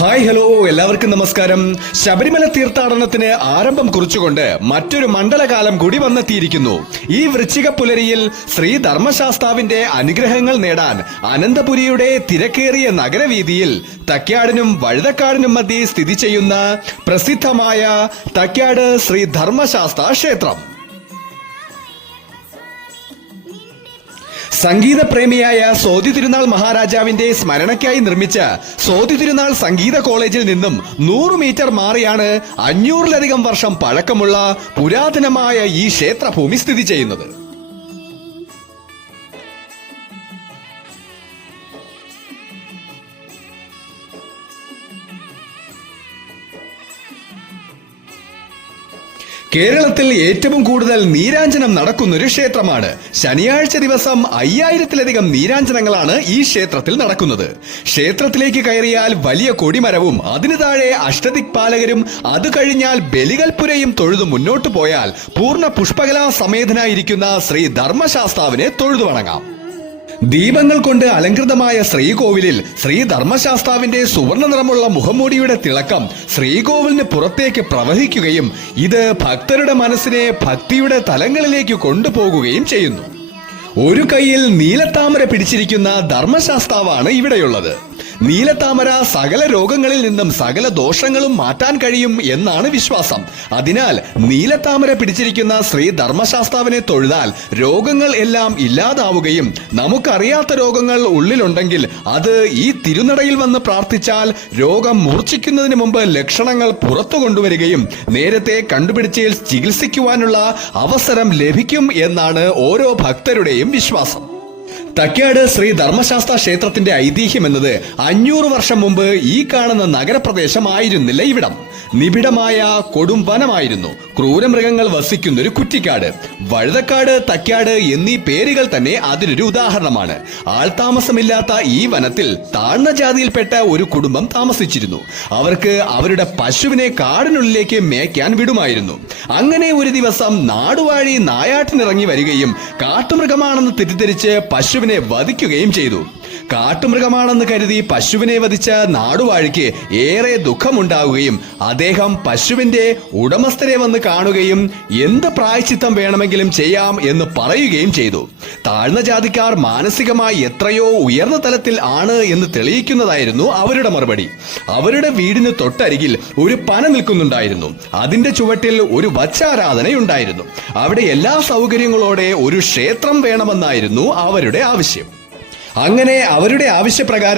Hi hello എല്ലാവർക്കും നമസ്കാരം. ശബരിമല തീർത്ഥാടനത്തിന് ആരംഭം കുറിച്ചുകൊണ്ട് മറ്റൊരു മണ്ഡലകാലം കൂടി വന്നെത്തിയിരിക്കുന്നു. ഈ വൃശ്ചിക പുലരിയിൽ ശ്രീ ധർമ്മശാസ്താവിന്റെ അനുഗ്രഹങ്ങൾ നേടാൻ അനന്തപുരിയുടെ തിരക്കേറിയ നഗരവീതിയിൽ തക്യാടിനും വഴുതക്കാടിനും മധ്യേ സ്ഥിതി ചെയ്യുന്ന പ്രസിദ്ധമായ തക്യാട് ശ്രീ ധർമ്മശാസ്താ ക്ഷേത്രം. സംഗീത പ്രേമിയായ സോതി തിരുനാൾ മഹാരാജാവിന്റെ സ്മരണയ്ക്കായി നിർമ്മിച്ച സോതി തിരുനാൾ സംഗീത കോളേജിൽ നിന്നും 100 മീറ്റർ മാറിയാണ് 500-ലധികം വർഷം പഴക്കമുള്ള പുരാതനമായ ഈ ക്ഷേത്രഭൂമി സ്ഥിതി ചെയ്യുന്നത്. കേരളത്തിൽ ഏറ്റവും കൂടുതൽ നീരാഞ്ജനം നടക്കുന്നൊരു ക്ഷേത്രമാണ്. ശനിയാഴ്ച ദിവസം 5000-ലധികം നീരാഞ്ജനങ്ങളാണ് ഈ ക്ഷേത്രത്തിൽ നടക്കുന്നത്. ക്ഷേത്രത്തിലേക്ക് കയറിയാൽ വലിയ കൊടിമരവും അതിനു താഴെ അഷ്ടദിക്പാലകരും അത് കഴിഞ്ഞാൽ ബലികൽപുരയും തൊഴുതു മുന്നോട്ടു പോയാൽ പൂർണ്ണ പുഷ്പകലാ സമേതനായിരിക്കുന്ന ശ്രീ ധർമ്മശാസ്താവിനെ തൊഴുതു വണങ്ങാം. ദീപങ്ങൾ കൊണ്ട് അലങ്കൃതമായ ശ്രീകോവിലിൽ ശ്രീ ധർമ്മശാസ്താവിന്റെ സുവർണ നിറമുള്ള മുഖംമൂടിയുടെ തിളക്കം ശ്രീകോവിലിന് പുറത്തേക്ക് പ്രവഹിക്കുകയും ഇത് ഭക്തരുടെ മനസ്സിനെ ഭക്തിയുടെ തലങ്ങളിലേക്ക് കൊണ്ടുപോകുകയും ചെയ്യുന്നു. ഒരു കൈയിൽ നീലത്താമര പിടിച്ചിരിക്കുന്ന ധർമ്മശാസ്താവാണ് ഇവിടെയുള്ളത്. നീലത്താമര സകല രോഗങ്ങളിൽ നിന്നും സകല ദോഷങ്ങളും മാറ്റാൻ കഴിയും എന്നാണ് വിശ്വാസം. അതിനാൽ നീലത്താമര പിടിച്ചിരിക്കുന്ന ശ്രീ ധർമ്മശാസ്താവിനെ തൊഴുതാൽ രോഗങ്ങൾ എല്ലാം ഇല്ലാതാവുകയും നമുക്കറിയാത്ത രോഗങ്ങൾ ഉള്ളിലുണ്ടെങ്കിൽ അത് ഈ തിരുനടയിൽ വന്ന് പ്രാർത്ഥിച്ചാൽ രോഗം മൂർച്ഛിക്കുന്നതിന് മുമ്പ് ലക്ഷണങ്ങൾ പുറത്തു കൊണ്ടുവരികയും നേരത്തെ കണ്ടുപിടിച്ച് ചികിത്സിക്കുവാനുള്ള അവസരം ലഭിക്കും എന്നാണ് ഓരോ ഭക്തരുടെയും വിശ്വാസം. തക്യാട് ശ്രീ ധർമ്മശാസ്താ ക്ഷേത്രത്തിന്റെ ഐതിഹ്യം എന്നത് 500 വർഷം മുമ്പ് ഈ കാണുന്ന നഗരപ്രദേശമായിരുന്നില്ല ഇവിടം. നിബിഡമായ കൊടും വനമായിരുന്നു. ക്രൂരമൃഗങ്ങൾ വസിക്കുന്നൊരു കുറ്റിക്കാട്. വഴുതക്കാട്, തക്യാട് എന്നീ പേരുകൾ തന്നെ അതിനൊരു ഉദാഹരണമാണ്. ആൾതാമസമില്ലാത്ത ഈ വനത്തിൽ താഴ്ന്ന ജാതിയിൽപ്പെട്ട ഒരു കുടുംബം താമസിച്ചിരുന്നു. അവർക്ക് അവരുടെ പശുവിനെ കാടിനുള്ളിലേക്ക് മേയ്ക്കാൻ വിടുമായിരുന്നു. അങ്ങനെ ഒരു ദിവസം നാടുവാഴി നായാട്ടിനിറങ്ങി വരികയും കാട്ടുമൃഗമാണെന്ന് തെറ്റിദ്ധരിച്ച് പശുവിനെ വധിക്കുകയും ചെയ്തു. കാട്ടുമൃഗമാണെന്ന് കരുതി പശുവിനെ വധിച്ച നാടുവാഴിക്ക് ഏറെ ദുഃഖമുണ്ടാവുകയും അദ്ദേഹം പശുവിന്റെ ഉടമസ്ഥരെ വന്ന് കാണുകയും എന്ത് പ്രായശ്ചിത്തം വേണമെങ്കിലും ചെയ്യാം എന്ന് പറയുകയും ചെയ്തു. താഴ്ന്ന ജാതിക്കാർ മാനസികമായി എത്രയോ ഉയർന്ന തലത്തിൽ ആണ് എന്ന് തെളിയിക്കുന്നതായിരുന്നു അവരുടെ മറുപടി. അവരുടെ വീടിന് തൊട്ടരികിൽ ഒരു പന നിൽക്കുന്നുണ്ടായിരുന്നു. അതിന്റെ ചുവട്ടിൽ ഒരു വച്ചാരാധനയുണ്ടായിരുന്നു. അവിടെ എല്ലാ സൗകര്യങ്ങളോടെ ഒരു ക്ഷേത്രം വേണമെന്നായിരുന്നു അവരുടെ ആവശ്യം. അങ്ങനെ അവരുടെ ആവശ്യപ്രകാരം